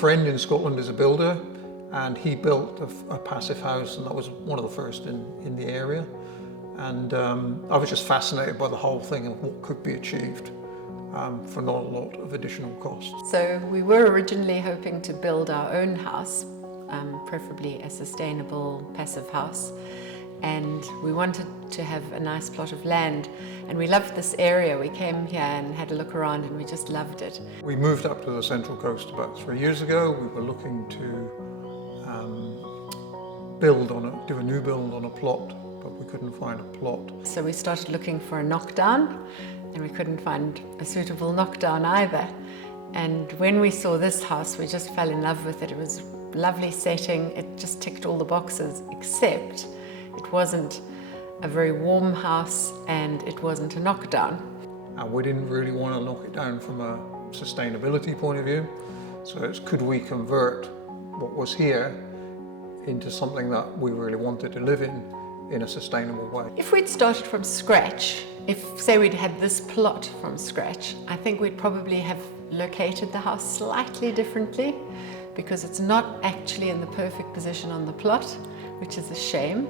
friend in Scotland is a builder, and he built a passive house, and that was one of the first in the area. And I was just fascinated by the whole thing and what could be achieved for not a lot of additional cost. So we were originally hoping to build our own house, preferably a sustainable passive house. And we wanted to have a nice plot of land, and we loved this area. We came here and had a look around and we just loved it. We moved up to the Central Coast about 3 years ago. We were looking to do a new build on a plot, but we couldn't find a plot. So we started looking for a knockdown, and we couldn't find a suitable knockdown either. And when we saw this house, we just fell in love with it. It was a lovely setting. It just ticked all the boxes, except it wasn't a very warm house and it wasn't a knockdown. And we didn't really want to knock it down from a sustainability point of view. So it's, could we convert what was here into something that we really wanted to live in a sustainable way? If we'd started from scratch, if say we'd had this plot from scratch, I think we'd probably have located the house slightly differently, because it's not actually in the perfect position on the plot, which is a shame.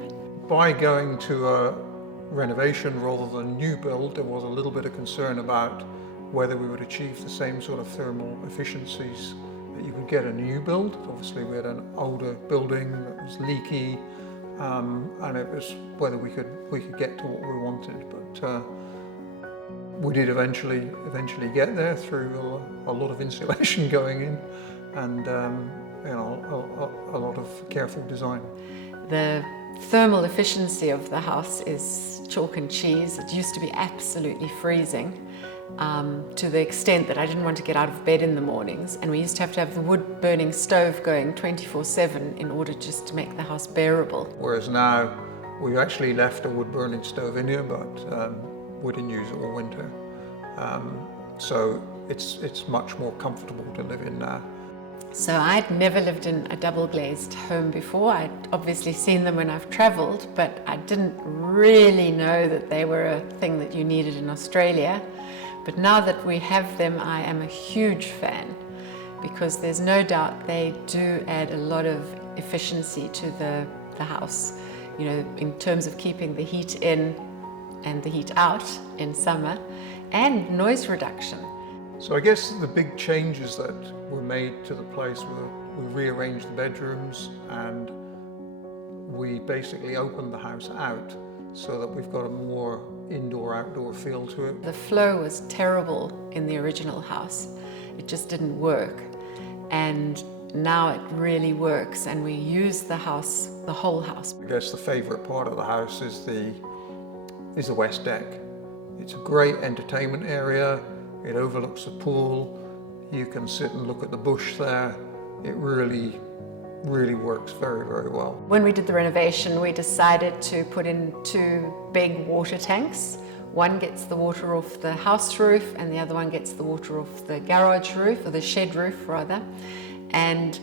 By going to a renovation rather than new build, there was a little bit of concern about whether we would achieve the same sort of thermal efficiencies that you could get a new build. Obviously we had an older building that was leaky, and it was whether we could get to what we wanted. But we did eventually get there through a lot of insulation going in, and a lot of careful design. The thermal efficiency of the house is chalk and cheese. It used to be absolutely freezing, to the extent that I didn't want to get out of bed in the mornings, and we used to have the wood burning stove going 24/7 in order just to make the house bearable. Whereas now we actually left a wood burning stove in here, but we didn't use it all winter. So it's much more comfortable to live in now. So I'd never lived in a double glazed home before. I'd obviously seen them when I've travelled, but I didn't really know that they were a thing that you needed in Australia. But now that we have them, I am a huge fan, because there's no doubt they do add a lot of efficiency to the house, you know, in terms of keeping the heat in and the heat out in summer, and noise reduction. So I guess the big changes that were made to the place were we rearranged the bedrooms, and we basically opened the house out so that we've got a more indoor-outdoor feel to it. The flow was terrible in the original house. It just didn't work. And now it really works, and we use the house, the whole house. I guess the favourite part of the house is the west deck. It's a great entertainment area. It overlooks the pool. You can sit and look at the bush there. It really works very, very well. When we did the renovation, we decided to put in 2 big water tanks. One gets the water off the house roof, and the other one gets the water off the garage roof, or the shed roof rather. And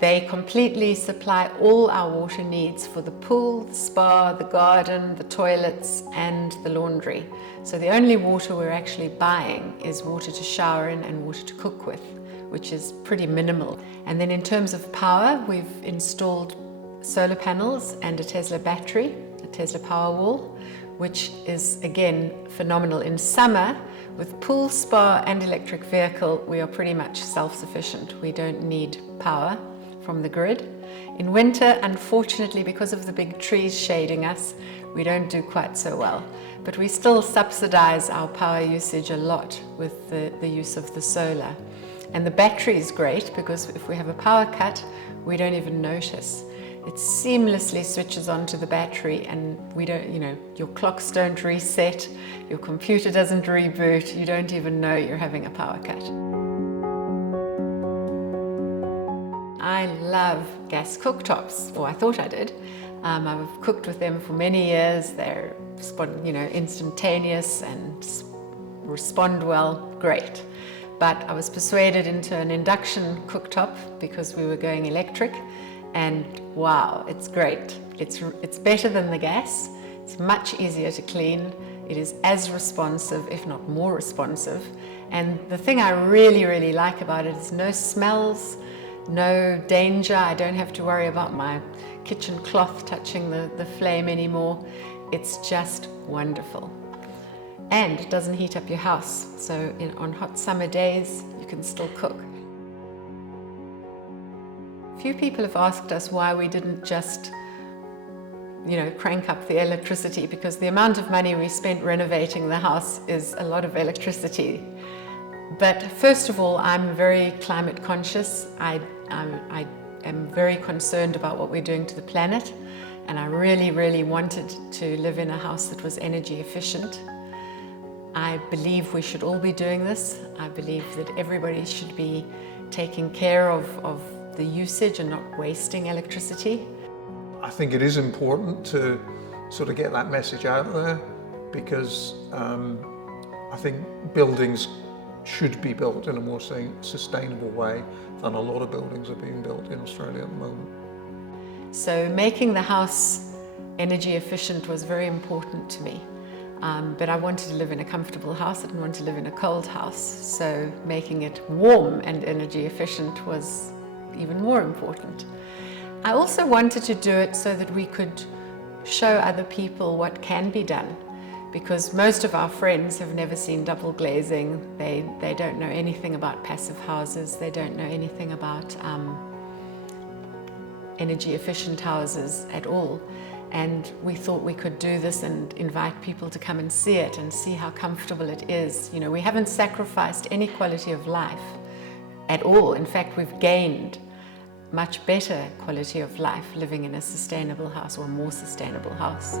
they completely supply all our water needs for the pool, the spa, the garden, the toilets, and the laundry. So the only water we're actually buying is water to shower in and water to cook with, which is pretty minimal. And then in terms of power, we've installed solar panels and a Tesla battery, a Tesla Powerwall, which is again phenomenal. In summer, with pool, spa and electric vehicle, we are pretty much self-sufficient. We don't need power from the grid. In winter, unfortunately, because of the big trees shading us, we don't do quite so well. But we still subsidize our power usage a lot with the use of the solar. And the battery is great, because if we have a power cut, we don't even notice. It seamlessly switches onto the battery, and we don't, you know, your clocks don't reset, your computer doesn't reboot, you don't even know you're having a power cut. I love gas cooktops, or I thought I did. I've cooked with them for many years. They're, you know, instantaneous and respond well, great. But I was persuaded into an induction cooktop because we were going electric, and wow, it's great. It's better than the gas. It's much easier to clean. It is as responsive, if not more responsive. And the thing I really, really like about it is no smells. no danger. I don't have to worry about my kitchen cloth touching the flame anymore. It's just wonderful. And it doesn't heat up your house, so on hot summer days you can still cook. A few people have asked us why we didn't just crank up the electricity, because the amount of money we spent renovating the house is a lot of electricity. But first of all, I'm very climate conscious. I am very concerned about what we're doing to the planet, and I really, really wanted to live in a house that was energy efficient. I believe we should all be doing this. I believe that everybody should be taking care of the usage and not wasting electricity. I think it is important to sort of get that message out there, because I think buildings should be built in a more sustainable way than a lot of buildings are being built in Australia at the moment. So making the house energy efficient was very important to me. But I wanted to live in a comfortable house. I didn't want to live in a cold house. So making it warm and energy efficient was even more important. I also wanted to do it so that we could show other people what can be done, because most of our friends have never seen double glazing. They don't know anything about passive houses. They don't know anything about energy efficient houses at all. And we thought we could do this and invite people to come and see it and see how comfortable it is. We haven't sacrificed any quality of life at all. In fact, we've gained much better quality of life living in a sustainable house, or a more sustainable house.